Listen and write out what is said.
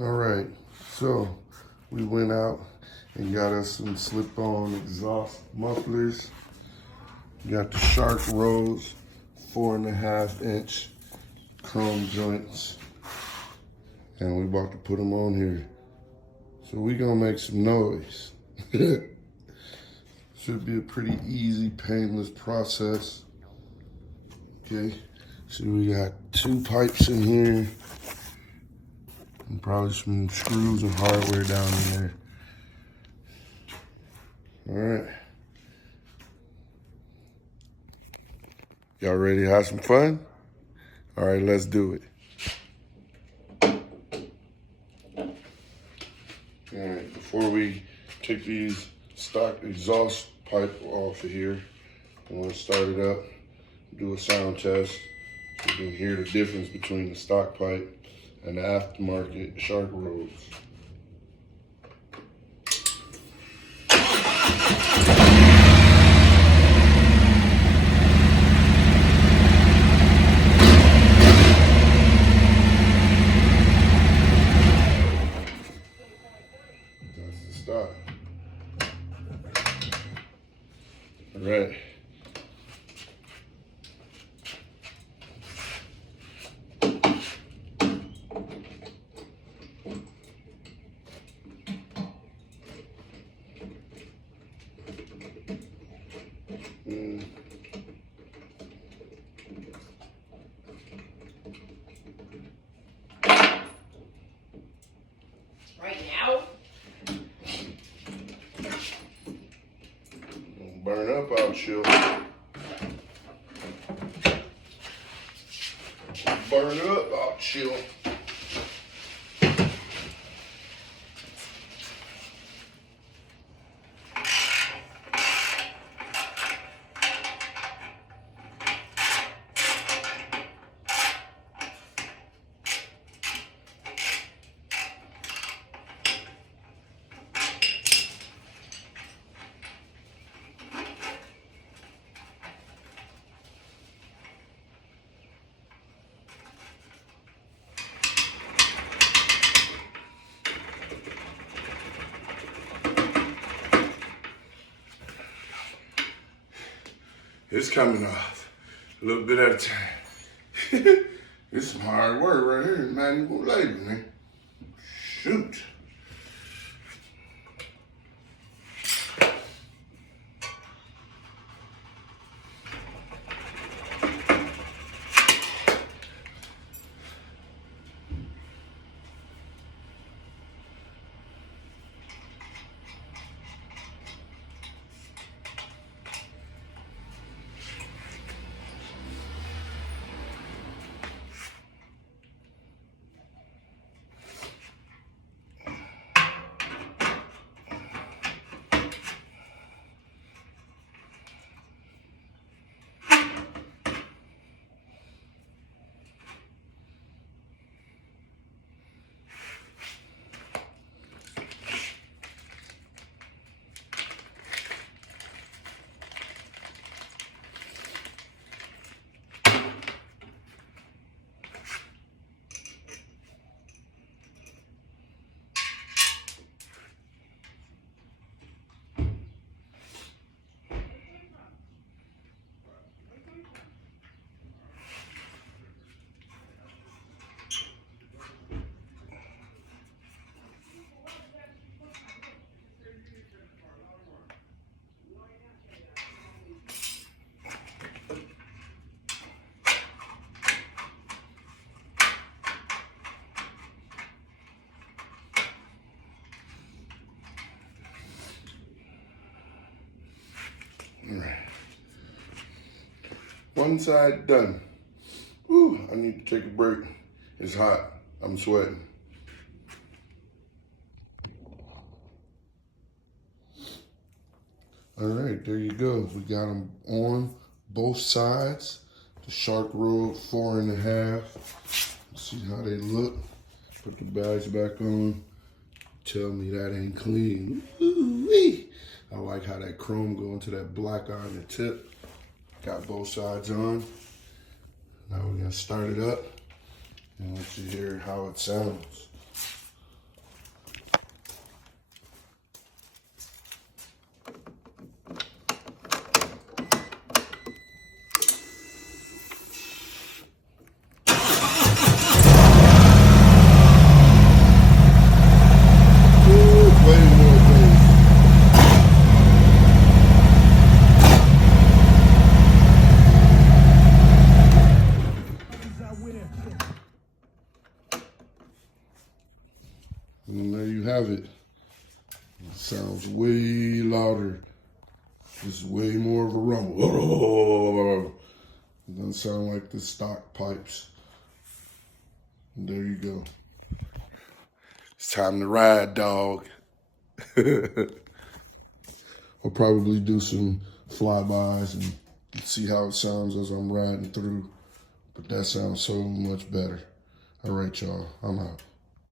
All right, so we went out and got us some slip-on exhaust mufflers. Got the Shark Rose 4.5-inch chrome joints, and we about to put them on here. So we gonna make some noise. Should be a pretty easy, painless process. Okay, so we got 2 pipes in here. And probably some screws and hardware down in there. All right. Y'all ready to have some fun? All right, let's do it. All right, before we take these stock exhaust pipe off of here, I'm gonna start it up, do a sound test, so you can hear the difference between the stock pipe and the aftermarket Shark Rose. That's the stock. All right. Right now? Burn up out chill. Burn up out chill. It's coming off a little bit at a time. It's some hard work right here, manual labor, man. Shoot. All right. One side done. Whew, I need to take a break. It's hot. I'm sweating. All right, there you go. We got them on both sides. The Shark Rose 4.5. See how they look. Put the bags back on. Tell me that ain't clean. Ooh-wee. I like how that chrome go into that black on the tip. Got both sides on. Now we're gonna start it up and let you hear how it sounds. And there you have it. It sounds way louder. It's way more of a rumble. It doesn't sound like the stock pipes. And there you go. It's time to ride, dog. I'll probably do some flybys and see how it sounds as I'm riding through. But that sounds so much better. All right, y'all. I'm out.